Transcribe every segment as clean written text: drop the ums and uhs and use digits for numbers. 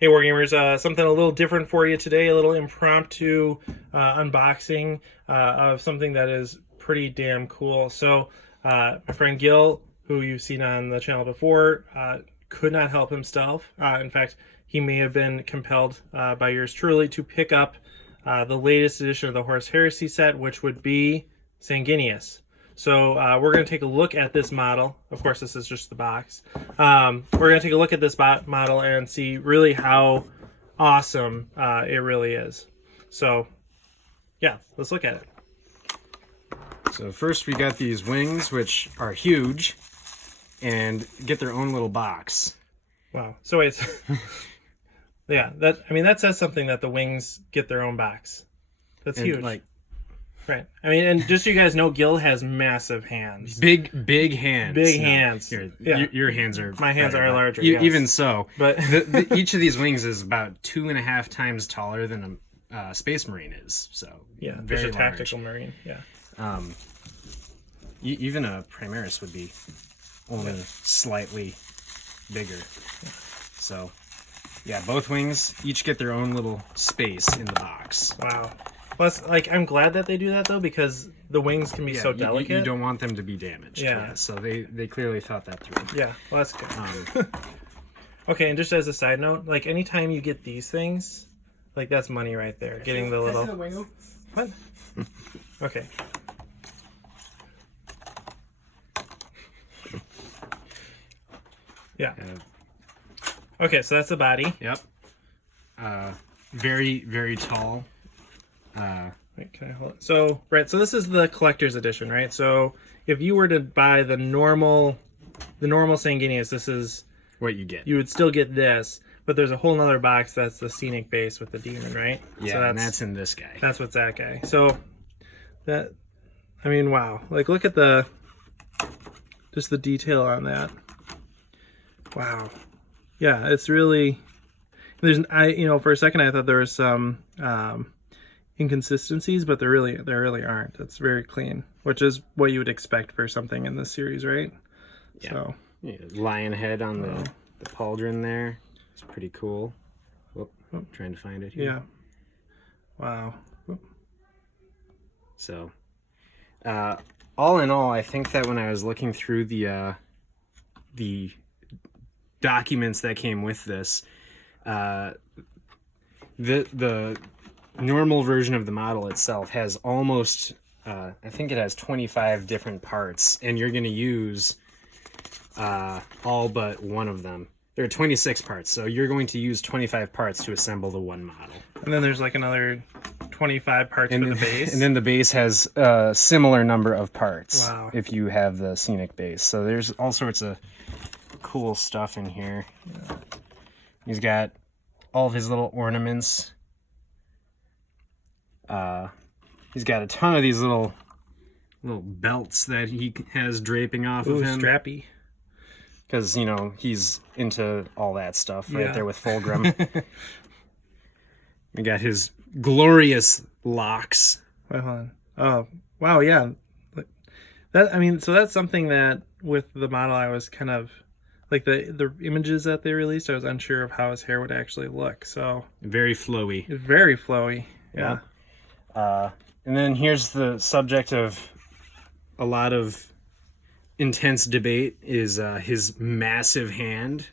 Hey Wargamers, something a little different for you today, a little impromptu unboxing of something that is pretty damn cool. So my friend Gil, who you've seen on the channel before, could not help himself. In fact, he may have been compelled by yours truly to pick up the latest edition of the Horus Heresy set, which would be Sanguinius. So we're going to take a look at this model. Of course, this is just the box. We're going to take a look at this model and see really how awesome it really is. So, yeah, let's look at it. So first we got these wings, which are huge and get their own little box. Wow. So wait, yeah, that says something that the wings get their own box. That's huge. Right. I mean, and just so you guys know, Gil has massive hands. Big hands. Big hands. Your hands are... My hands are larger, Even so. But each of these wings is about 2.5 times taller than a Space Marine is. So yeah, very just a tactical Marine. Yeah. Even a Primaris would be only slightly bigger. So, yeah, both wings each get their own little space in the box. Wow. Plus, I'm glad that they do that, though, because the wings can be so delicate. You don't want them to be damaged. Yeah. So they clearly thought that through. Yeah, well, that's good. Okay, and just as a side note, anytime you get these things, that's money right there. Getting the little... What? Okay. Yeah. Okay, so that's the body. Yep. Very, very tall. Wait, can I hold it? So, right, so this is the collector's edition, right? So if you were to buy the normal Sanguinius, this is what you get. You would still get this, but there's a whole nother box that's the scenic base with the demon, right? Yeah, so that's in this guy. That's what's that guy. So that, wow. Look at just the detail on that. Wow. Yeah, it's really, for a second I thought there was some inconsistencies, but there really aren't. It's very clean, which is what you would expect for something in this series, right? Yeah. So lion head on the pauldron there. It's pretty cool. Whoop, trying to find it here. Yeah. Wow. Whoop. So all in all, I think that when I was looking through the documents that came with this, the normal version of the model itself has almost I think it has 25 different parts, and you're going to use all but one of them. There are 26 parts, so you're going to use 25 parts to assemble the one model. And then there's another 25 parts for the base. And then the base has a similar number of parts. Wow. If you have the scenic base. So there's all sorts of cool stuff in here. Yeah. He's got all of his little ornaments. He's got a ton of these little belts that he has draping off of him. Strappy. Because, he's into all that stuff right there with Fulgrim. We got his glorious locks. Wait, hold on. Oh, wow, yeah. So that's something that with the model I was kind of, the images that they released, I was unsure of how his hair would actually look, so. Very flowy. Very flowy, yeah. And then here's the subject of a lot of intense debate is his massive hand,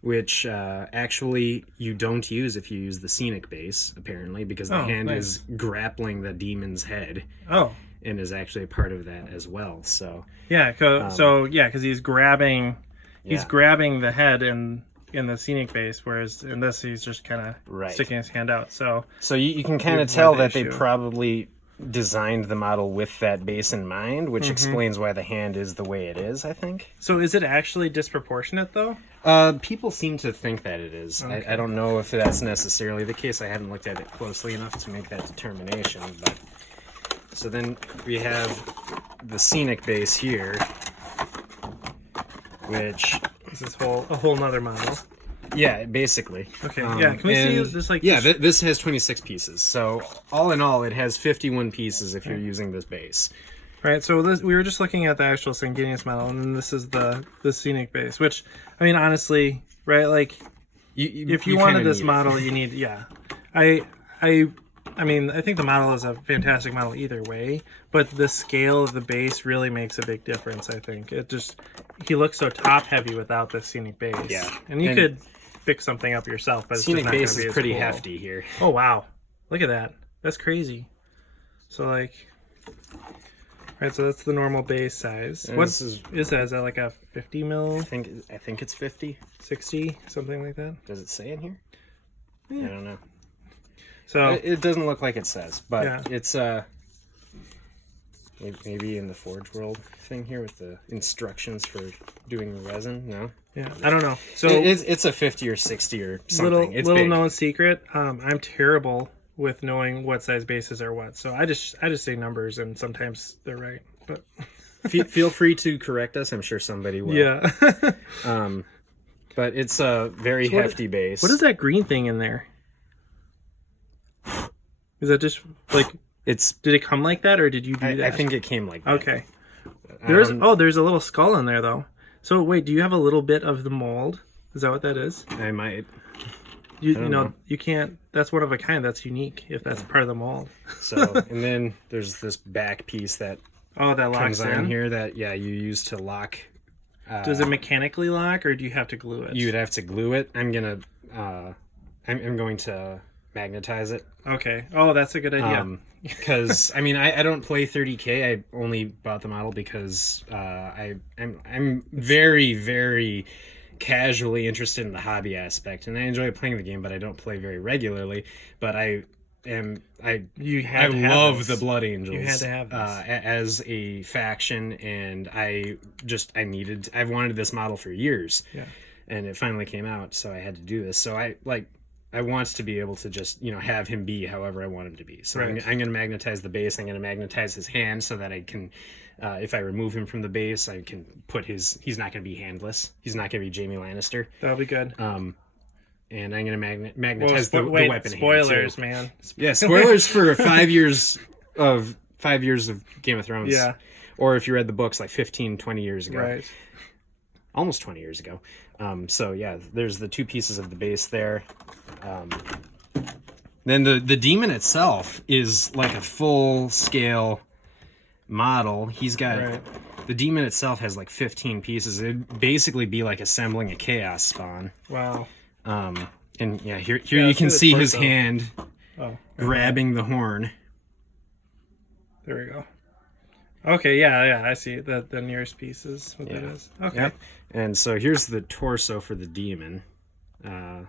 which actually you don't use if you use the scenic base, apparently, because the hand is grappling the demon's head. Oh. And is actually a part of that as well. So yeah, because he's grabbing the head in the scenic base, whereas in this he's just kind of sticking his hand out. So you can kind of tell that they probably designed the model with that base in mind, which explains why the hand is the way it is, I think. So is it actually disproportionate, though? People seem to think that it is. Okay. I don't know if that's necessarily the case. I haven't looked at it closely enough to make that determination. But so then we have the scenic base here, which this is a whole nother model. Yeah, basically. Okay. Yeah. Can we see this? This has 26 pieces. So all in all, it has 51 pieces if you're using this base. Right. So we were just looking at the actual Sanguinius model, and then this is the scenic base. Which, honestly, right? if you wanted this model, you need, yeah. I mean, I think the model is a fantastic model either way, but the scale of the base really makes a big difference, I think. He looks so top heavy without the scenic base. Yeah. And you could fix something up yourself, but it's just Scenic not base gonna be is as pretty cool. hefty here. Oh, wow. Look at that. That's crazy. So, like, all right, so that's the normal base size. And What this is that? Is that like a 50 mil, I think it's 50. 60, something like that? Does it say in here? Yeah. I don't know. So It doesn't look like it says, but Yeah. it's maybe in the Forge World thing here with the instructions for doing the resin. No, yeah, I don't know. So it's a 50 or 60 or something. It's little big. known secret. I'm terrible with knowing what size bases are what. So I just say numbers, and sometimes they're right. But Feel free to correct us. I'm sure somebody will. yeah. But it's a very hefty base. What is that green thing in there? Is that just like did it come like that, or did you do that? I think it came like that. Okay. There's a little skull in there though. So wait, do you have a little bit of the mold? Is that what that is? I might. You know you can't. That's one of a kind. That's unique if that's part of the mold. So and then there's this back piece that that locks comes on in here that you use to lock. Does it mechanically lock, or do you have to glue it? You would have to glue it. I'm going to magnetize it. Okay. Oh, that's a good idea. Because I mean, I don't play 30K. I only bought the model because I'm very, very casually interested in the hobby aspect, and I enjoy playing the game, but I don't play very regularly. But I love the Blood Angels. You had to have this. As a faction, and I've wanted this model for years. Yeah. And it finally came out, so I had to do this. So I want to be able to just, have him be however I want him to be. So Right. I'm going to magnetize the base. I'm going to magnetize his hand so that I can, if I remove him from the base, I can put he's not going to be handless. He's not going to be Jaime Lannister. That'll be good. And I'm going to magnetize the weapon. Spoilers, hand too. man. Yeah, spoilers for 5 years of Game of Thrones. Yeah. Or if you read the books like 15, 20 years ago. Right. Almost 20 years ago. So yeah, there's the two pieces of the base there. Then the demon itself is like a full scale model. He's got the demon itself has like 15 pieces. It'd basically be like assembling a chaos spawn. Wow. And yeah, here you can see his hand grabbing the horn. There we go. Okay, yeah, I see the nearest piece is what that is. Okay. Yep. And so here's the torso for the demon. I'm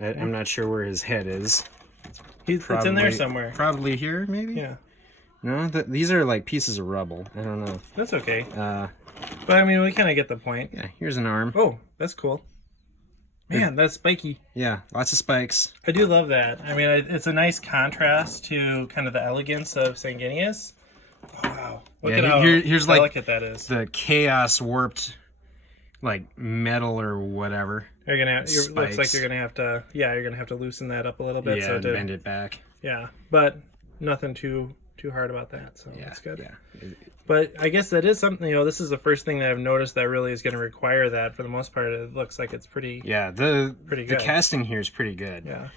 not sure where his head is. It's in there somewhere. Probably here, maybe? Yeah. No, these are like pieces of rubble. I don't know. That's okay. But I mean, we kind of get the point. Yeah, here's an arm. Oh, that's cool. Man, that's spiky. Yeah, lots of spikes. I do love that. I mean, it's a nice contrast to kind of the elegance of Sanguinius. Oh, wow. Look at how here's delicate that is. The chaos warped, like metal or whatever. Looks like you're gonna have to. Yeah, you're gonna have to loosen that up a little bit. Yeah, bend it back. Yeah, but nothing too hard about that. So that's good. Yeah. But I guess that is something. This is the first thing that I've noticed that really is going to require that. For the most part, it looks like it's pretty. Yeah, pretty good. The casting here is pretty good. Yeah.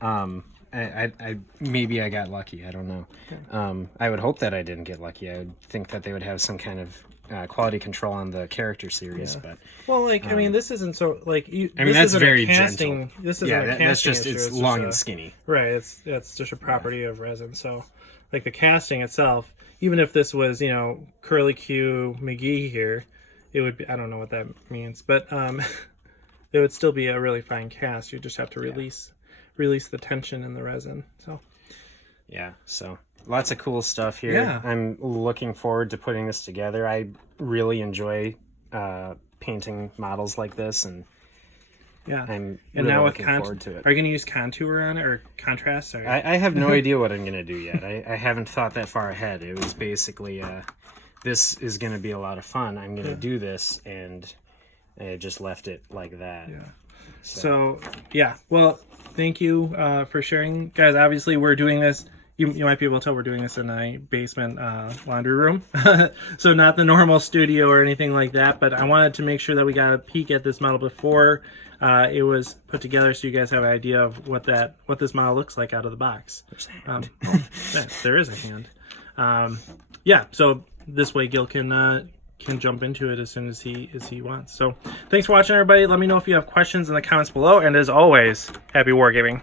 I maybe I got lucky. I don't know. Yeah. I would hope that I didn't get lucky. I would think that they would have some kind of quality control on the character series. But well, I mean, this isn't so like. I mean, that's very casting, gentle. This isn't a casting that's just issue. it's long and skinny. Right. It's just a property of resin. So, like the casting itself, even if this was Curly Q McGee here, it would be. I don't know what that means, but it would still be a really fine cast. You just have to release the tension in the resin. So yeah, so lots of cool stuff here. Yeah. I'm looking forward to putting this together. I really enjoy painting models like this, and I'm really now looking forward to it. Are you going to use contour on it or contrast? Or... I have no idea what I'm going to do yet. I haven't thought that far ahead. It was basically this is going to be a lot of fun. I'm going to do this, and I just left it like that. Yeah. So yeah, well, thank you for sharing, guys. Obviously, we're doing this. You might be able to tell we're doing this in a basement laundry room, so not the normal studio or anything like that. But I wanted to make sure that we got a peek at this model before it was put together so you guys have an idea of what this model looks like out of the box. There's a hand. Yeah, there is a hand. Yeah, so this way Gil can jump into it as soon as he wants. So thanks for watching, everybody. Let me know if you have questions in the comments below, and as always, happy wargaming.